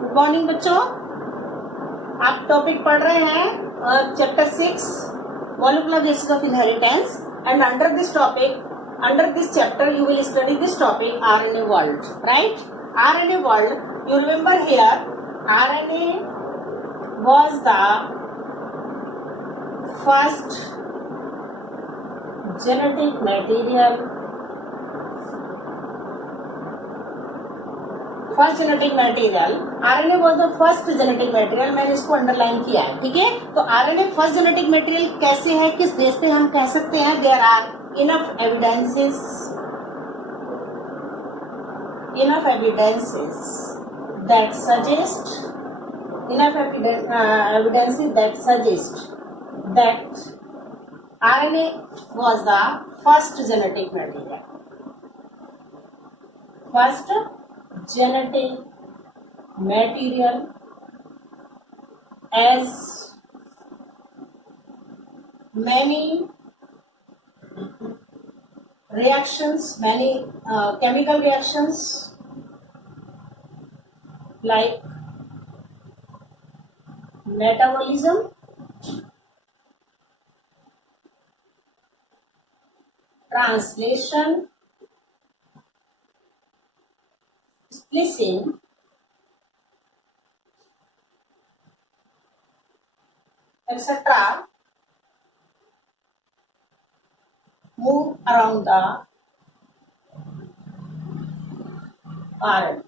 Good morning बच्चों, आप topic पढ़ रहे हैं chapter 6 molecular basis of inheritance and under this topic, under this chapter you will study this topic RNA world, right? RNA world, you remember here RNA was the first genetic material, RNA was the first genetic material। मैंने इसको underline किया है, ठीक है। तो RNA first genetic material कैसे है, किस बेस पे हम कह सकते हैं? There are enough evidences that suggest that RNA was the first genetic material, as many chemical reactions like metabolism, translation, splicing, etc. move around the RNA,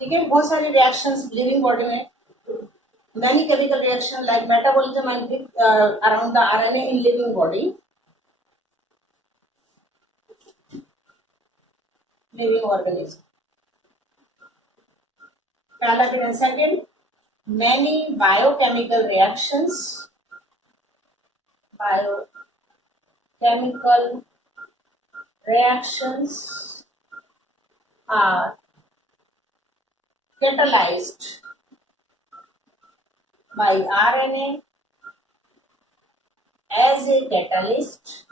ठीक है। बहुत सारे रिएक्शंस लिविंग बॉडी में, many chemical reaction like metabolism and around the RNA in living body, living organism। पहला फिर second, many biochemical reactions are catalyzed by RNA as a catalyst,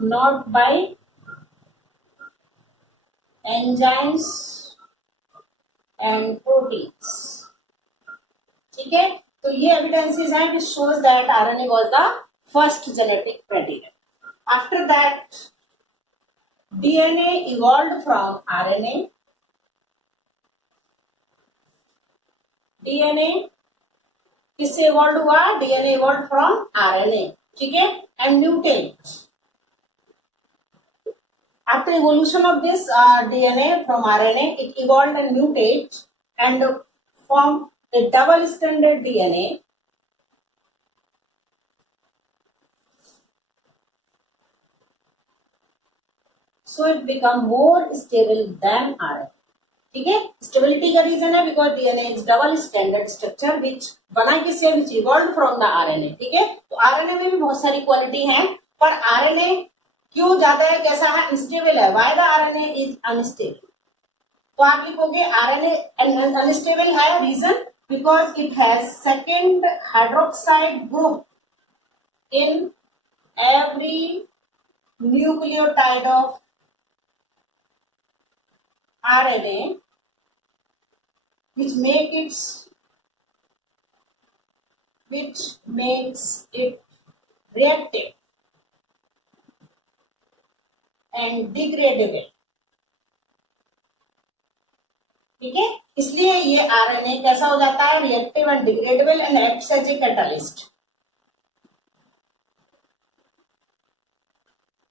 not by enzymes and proteins, ठीक है। तो ये evidences हैं which shows that RNA was the first genetic material. After that DNA evolved from RNA. DNA किससे evolved हुआ? DNA evolved from RNA, ठीक है। And mutate. After evolution of this DNA from RNA, it evolved and mutate and formed a double-stranded DNA. So it become more stable than RNA, ठीक है। Stability का reason है because DNA is double stranded structure which बना किससे? which evolved from the RNA, ठीक है। तो RNA में भी बहुत सारी क्वालिटी हैं, पर RNA क्यों ज्यादा है, कैसा है? अनस्टेबल है। Why the RNA is unstable? तो आप लिखोगे RNA अनस्टेबल है, reason because it has second hydroxide group in every nucleotide of RNA, which makes it reactive and degradable, ठीक है। इसलिए ये RNA कैसा हो जाता है? Reactive and degradable and acts as a catalyst,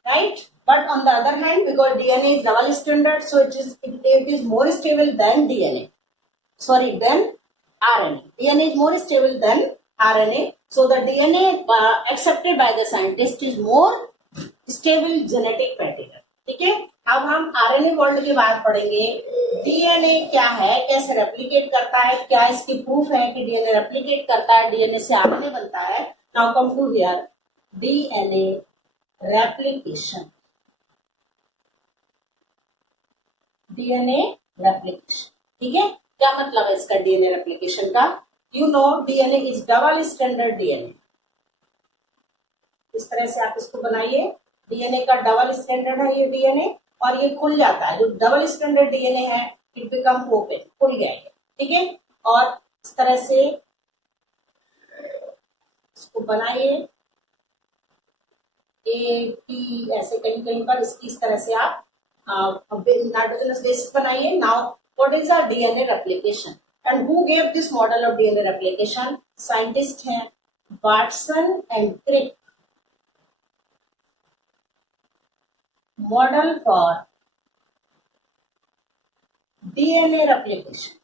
right? But on the other hand, because DNA is double stranded, so it is more stable than DNA. Than RNA. DNA is more stable than RNA. So the DNA accepted by the scientist is more stable genetic material, ठीक है। अब हम RNA world के बाद पढ़ेंगे DNA क्या है, कैसे रेप्लिकेट करता है, क्या इसकी प्रूफ है कि DNA रेप्लिकेट करता है, DNA से RNA बनता है। Now come to here DNA replication. DNA replication, ठीक है। क्या मतलब है इसका DNA रेप्लिकेशन का? You know DNA is double standard DNA। इस तरह से आप इसको बनाइए, डीएनए का डबल स्टैंडर्ड है ये डीएनए, और ये खुल जाता है, जो डबल स्ट्रैंडेड डीएनए है इट बिकम ओपन, खुल गया है, ठीक है। और इस तरह से इसको बनाइए, ए टी ऐसे कहीं कहीं पर इसकी इस तरह से आप नाइट्रोजनस बेसिस बनाइए। Now what is a DNA replication and who gave this model of DNA replication? Scientist हैं Watson and Crick. Model for DNA replication,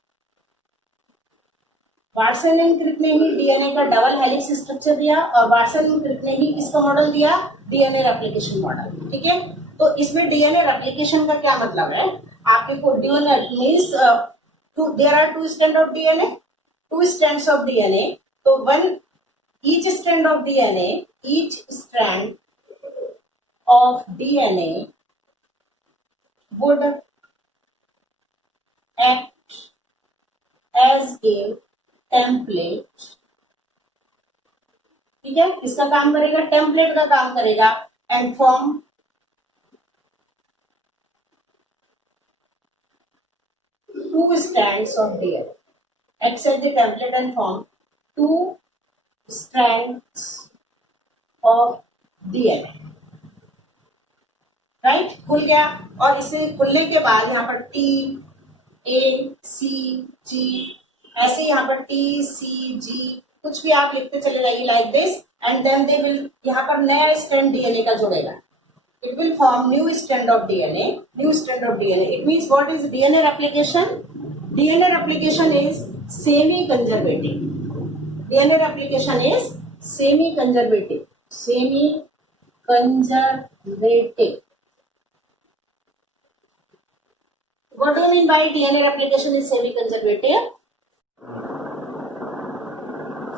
Watson and Crick ने ही डीएनए का डबल हेलिक्स स्ट्रक्चर दिया और Watson and Crick ने ही किसका model दिया? DNA replication model, ठीक है। तो इसमें डीएनए रेप्लिकेशन का क्या मतलब है? आपके को DNA means there are two strand of DNA, two strands of DNA. तो one each strand of DNA, each strand of DNA would act as a template, ठीक है, किसका काम करेगा? टेम्पलेट का काम करेगा। And form two strands of DNA, except the template and form two strands of DNA, right. खुल गया। और इसे खुलने के बाद यहाँ पर टी ए सी जी, ऐसे यहाँ पर टी सी जी कुछ भी आप लिखते चले जाइए like this, and then they will, यहाँ पर नया स्ट्रैंड डीएनए का जुड़ेगा। It will form new strand of DNA, new strand of DNA. It means what is DNA replication? DNA replication is semi conservative. DNA replication is semi conservative, semi conservative. What do you mean by DNA replication is semi-conservative?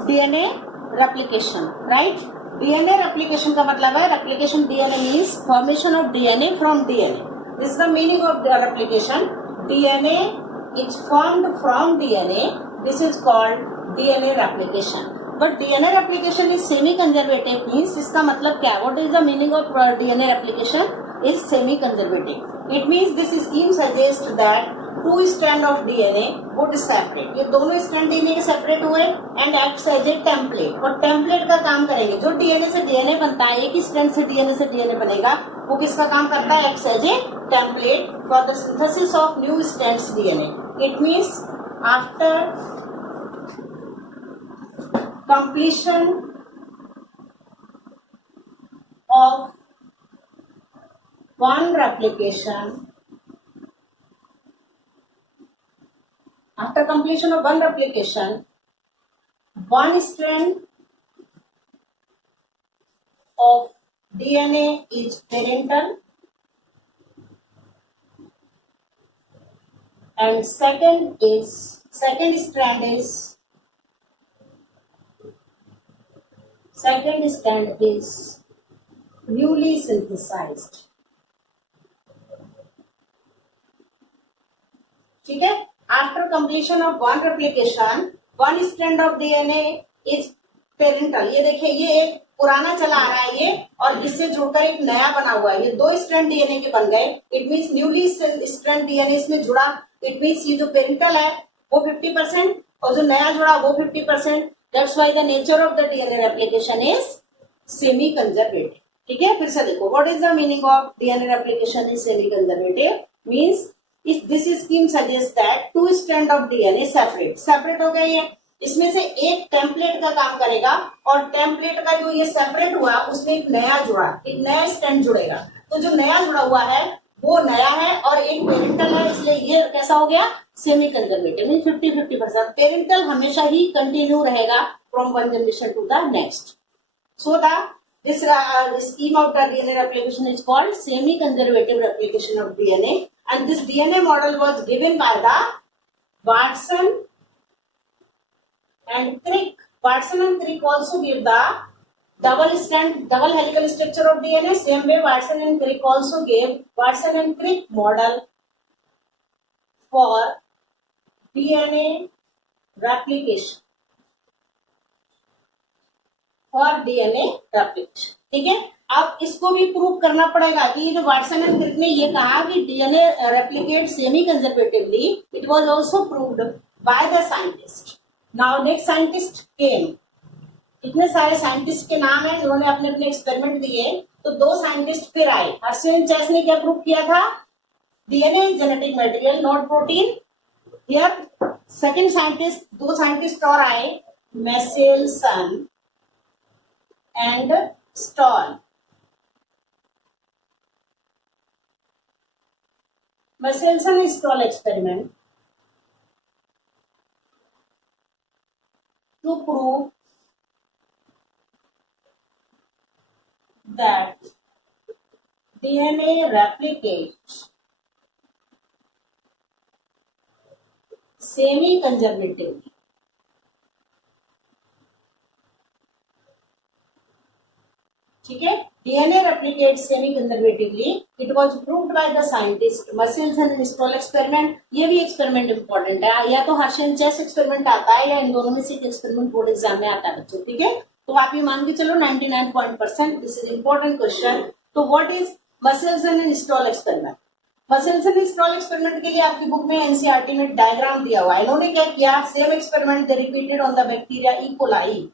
DNA replication, right? DNA replication का मतलब है replication DNA means formation of DNA from DNA. This is the meaning of the replication. DNA is formed from DNA. This is called DNA replication. But DNA replication is semi-conservative means इसका मतलब क्या? What is the meaning of DNA replication? Is semi-conservative. It means this scheme suggests that two strand of DNA would separate. ये दोनों strand DNA के separate हुए and acts as a template, और template का काम करेंगे। जो डीएनए से डीएनए बनता है, एक ही स्ट्रैंड से डीएनए बनेगा, वो किसका काम करता है? Acts as a template for the synthesis of new strands DNA. It means after completion of one replication, after completion of one replication, one strand of DNA is parental and second strand is newly synthesized. ठीक है, after completion of one replication one strand of DNA is parental. ये देखिए, ये एक पुराना चला आ रहा है ये, और इससे जुड़कर एक नया बना हुआ है। ये दो स्ट्रैंड डीएनए के बन गए। It means newly strand DNA इसमें जुड़ा। इट मीन्स ये जो पेरेंटल है वो 50% और जो नया जुड़ा वो 50%। That's why the nature of the DNA replication is semi conservative. ठीक है, फिर से देखो, what is the meaning of DNA replication is semi conservative? Means if this scheme suggests that two strand of DNA separate हो गई है, इसमें से एक टेम्पलेट का काम करेगा और टेम्पलेट का जो ये सेपरेट हुआ उसमें एक नया जुड़ा, एक नया स्ट्रैंड जुड़ेगा। तो जो नया जुड़ा हुआ है वो नया है और एक पेरेंटल है, इसलिए ये कैसा हो गया? Semi conservative. मीन 50-50%। पेरेंटल हमेशा ही कंटिन्यू रहेगा from one generation to the next. So the this scheme of the DNA replication is called semi-conservative replication of DNA, and this DNA model was given by the Watson and Crick. Watson and Crick also give the double helical structure of DNA. Same way, Watson and Crick also gave Watson and Crick model for DNA replication. For DNA replication. ठीक है, अब इसको भी prove करना पड़ेगा कि जो Watson and Crick ने ये कहा कि DNA replicate semi conservatively, it was also proved by the scientist. Now next scientist came, इतने सारे साइंटिस्ट के नाम है, उन्होंने अपने अपने एक्सपेरिमेंट दिए, तो दो साइंटिस्ट फिर आए। हर्षे एंड चेस ने क्या प्रूव किया था? DNA genetic material not protein. Here second scientist, दो साइंटिस्ट और आए, Meselson and stall. Meselson Stall experiment to prove that DNA replicates semi-conservatively. ठीक है, DNA replicate semi conservatively, it was proved by the scientist Meselson and stall experiment. ये भी experiment important है, या तो हर्षे चेस एक्सपेरिमेंट आता है या इन दोनों में से एक एक्सपेरिमेंट बोर्ड एग्जाम में आता है बच्चों। ठीक है, तो आप ये मान के चलो 99% दिस इज इंपॉर्टेंट क्वेश्चन। तो what is Meselson and stall experiment? Meselson and stall experiment के लिए आपकी बुक में एनसीईआरटी में डायग्राम दिया हुआ है। इन्होंने क्या किया? Same experiment they repeated on the bacteria E coli.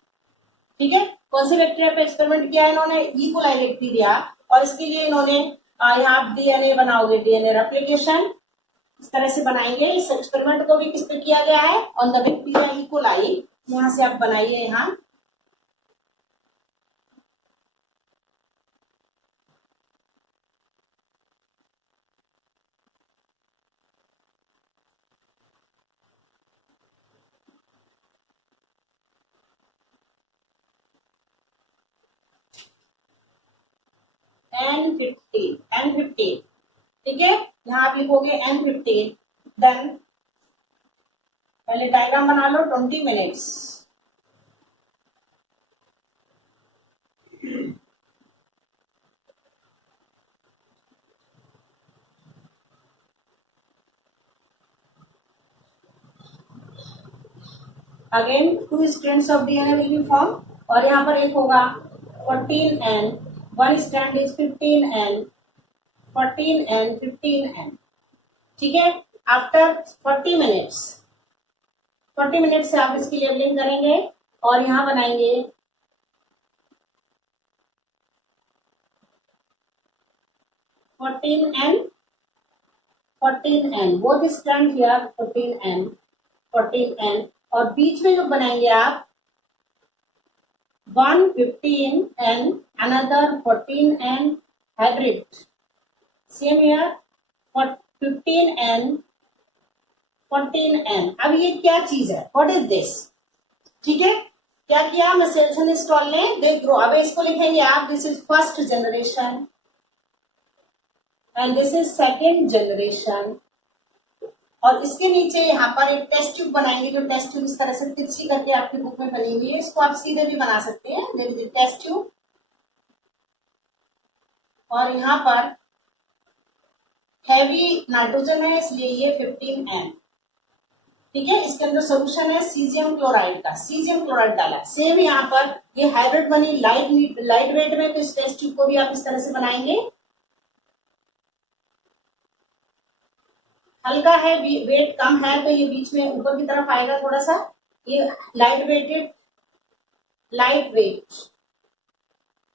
ठीक है, कौन से बैक्टीरिया पे एक्सपेरिमेंट किया है इन्होंने? ई कोलाई बैक्टीरिया। और इसके लिए इन्होंने यहाँ आप डीएनए बनाओगे, डीएनए रेप्लिकेशन इस तरह से बनाएंगे। इस एक्सपेरिमेंट को भी किस पे किया गया है? On the bacteria E coli. यहाँ से आप बनाइए, यहाँ N15, ठीक है, यहाँ आप लिखोगे N15। देन पहले डायग्राम बना लो 20 minutes. Again 2 strands of DNA will be form, और यहाँ पर एक होगा 14N, 1 strand is 15N, 14N, 15N। ठीक है, आफ्टर 40 मिनट्स, 40 मिनट से आप इसकी लेबलिंग करेंगे और यहाँ बनाएंगे 14N, 14N, both strand here 14N, 14N, और बीच में जो बनाएंगे आप 1 15N, another 14N hybrid, same here 15N, 14N। अब ये क्या चीज है? What is this? ठीक है, क्या किया मेसेल्सन स्टॉल ने? दे ग्रो, अब इसको लिखेंगे आप, this is first generation and this is second generation. और इसके नीचे यहाँ पर एक टेस्ट ट्यूब बनाएंगे, जो टेस्ट ट्यूब इस तरह से तिरछी करके आपकी बुक में बनी हुई है। इसको आप सीधे भी बना सकते हैं, देयर इज टेस्ट ट्यूब। और यहाँ पर हैवी नाइट्रोजन है, इसलिए ये 15N। ठीक है, इसके अंदर सोल्यूशन है सीजियम क्लोराइड का, सीजियम क्लोराइड डाला। सेम यहाँ पर ये हाइब्रिड बनी लाइट वेट में, तो इस टेस्ट ट्यूब को भी आप इस तरह से बनाएंगे। हल्का है, वेट कम है, तो ये बीच में ऊपर की तरफ आएगा थोड़ा सा। ये लाइट वेट,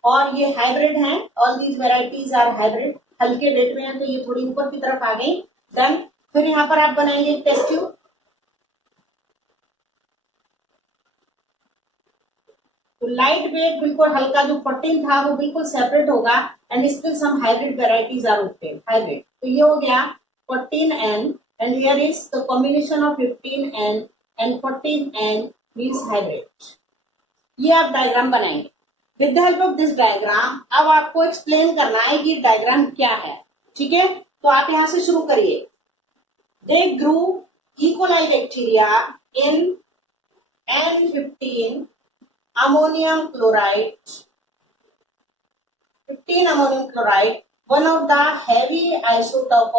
और ये हाइब्रिड है, all these varieties are hybrid, हल्के वेट में है, तो ये थोड़ी ऊपर की तरफ आ गई। देन फिर यहाँ पर आप बनाएंगे टेस्ट ट्यूब, तो लाइट वेट बिल्कुल हल्का, जो 14 था वो बिल्कुल सेपरेट होगा, and still some hybrid varieties are obtained, hybrid. तो ये हो गया 14N, and here is the combination of 15N and 14N means hybrid। ये आप डायग्राम बनाएंगे। With the help of this diagram अब आपको एक्सप्लेन करना है कि डायग्राम क्या है। ठीक है, तो आप यहां से शुरू करिए। They grew E coli bacteria in N15 ammonium chloride, 15 ammonium chloride, one of the heavy isotope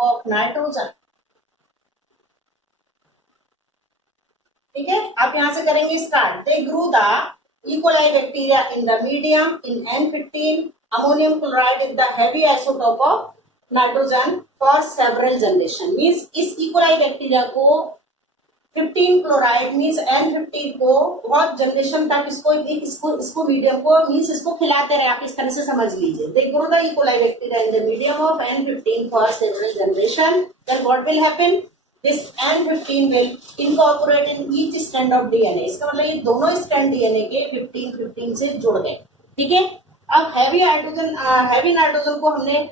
of nitrogen। ठीक है, आप यहां से करेंगे start. They grew the E coli bacteria in the medium in N15 ammonium chloride is the heavy isotope of nitrogen for several generation. Means इस E coli bacteria को 15 chloride means N15 को बहुत जनरेशन तक इसको मीडियम को मीन्स इसको खिलाते रहे, आप इस तरह से समझ लीजिए। They grow the E coli bacteria in the medium of N15 for several generation, then what will happen, this N15 will incorporate in each strand of DNA. इसका मतलब ये दोनों स्ट्रैंड डीएनए के 15 से जुड़ गए, ठीक है। अब हैवी नाइट्रोजन को हमने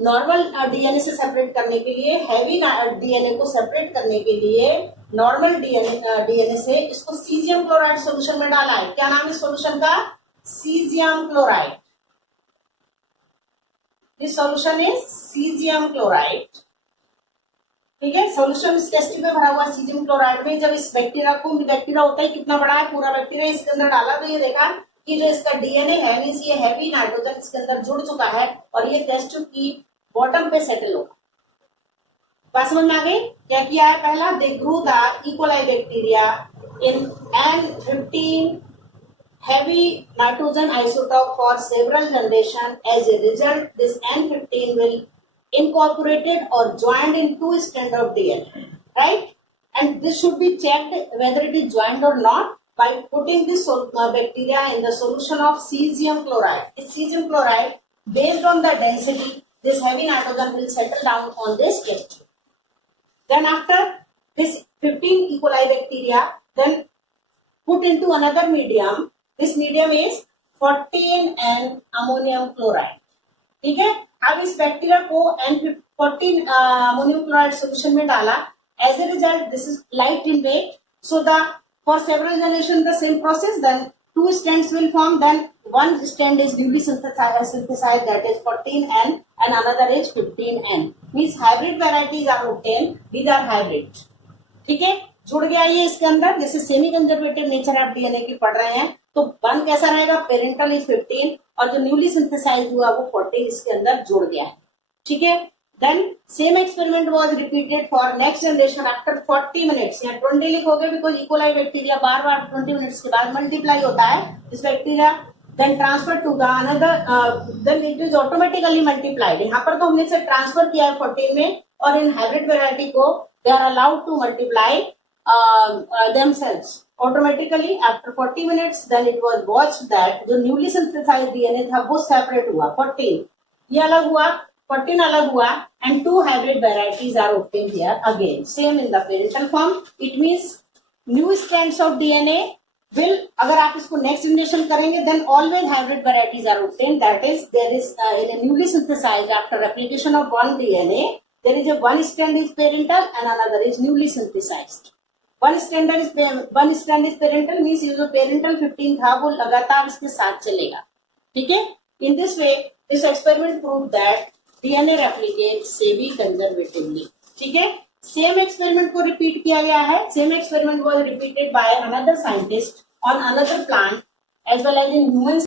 नॉर्मल डीएनए से सेपरेट करने के लिए, हैवी डीएनए को सेपरेट करने के लिए नॉर्मल डीएनए से इसको सीजियम क्लोराइड सॉल्यूशन में डाला है। क्या नाम है सॉल्यूशन का, caesium chloride. This solution is caesium chloride, ठीक है। सॉल्यूशन इस टेस्ट में भरा हुआ सीजियम क्लोराइड में। जब इस बैक्टीरिया को, बैक्टीरिया होता है कितना बड़ा है, पूरा बैक्टीरिया इसके अंदर डाला, तो ये देखा कि जो इसका डीएनए है मीन्स ये हैवी नाइट्रोजन इसके अंदर जुड़ चुका है और ये टेस्ट की बॉटम पे सेटल होगा। बात समझ में आ गई। क्या किया है, पहला they grew the E coli bacteria in N15 heavy nitrogen isotope for several generation. As a result, this N15 will incorporated or joined in two strand of DNA, right? And this should be checked whether it is joined or not by putting this bacteria in the solution of cesium chloride. This cesium chloride, based on the density, this heavy nitrogen will settle down on this test tube. Then after this 15 E. coli bacteria, then put into another medium. This medium is 14N ammonium chloride. ठीक है, अब इस bacteria को N14 ammonium chloride solution में डाला। As a result this is light in weight, so the for several generation the same process, then two strands will form, then one strand is newly synthesized, that is 14N, and another is 15N. Means hybrid varieties are obtained. These are hybrid. ठीक है, जुड़ गया ये इसके अंदर। जैसे semi conservative nature of DNA की पढ़ रहे हैं, तो वन कैसा रहेगा, पेरेंटल इज 15 और जो न्यूली सिंथेसाइज हुआ वो 14 इसके अंदर जुड़ गया है, ठीक है। Then same experiment was repeated for next generation after 40 minutes. यहाँ 20 लिखोगे बिकॉज इकोलाई बैक्टीरिया बार बार 20 मिनट्स के बाद मल्टीप्लाई होता है इस bacteria. Then transfer to the another, then it is automatically multiplied. यहाँ पर तो हमने इसे ट्रांसफर किया है 14 में, और इन हाइब्रिड वेराइटी को they are allowed to multiply themselves automatically after 40 minutes. Then it was watched that जो newly synthesized DNA था वो separate हुआ, 14 ये अलग हुआ, 14 अलग हुआ, and two hybrid varieties are obtained here again, same in the parental form. It means new strands of DNA will, अगर आप इसको next generation करेंगे, then always hybrid varieties are obtained. That is, there is in a newly synthesized after replication of one DNA, there is a one strand is parental and another is newly synthesized. One strand is parental means ये जो parental 15 था वो लगातार इसके साथ चलेगा, ठीक है। In this way, this experiment proved that DNA replicates semi conservatively, ठीक है। Same experiment को repeat किया गया है। Same experiment was repeated by another scientist on another plant as well as in humans.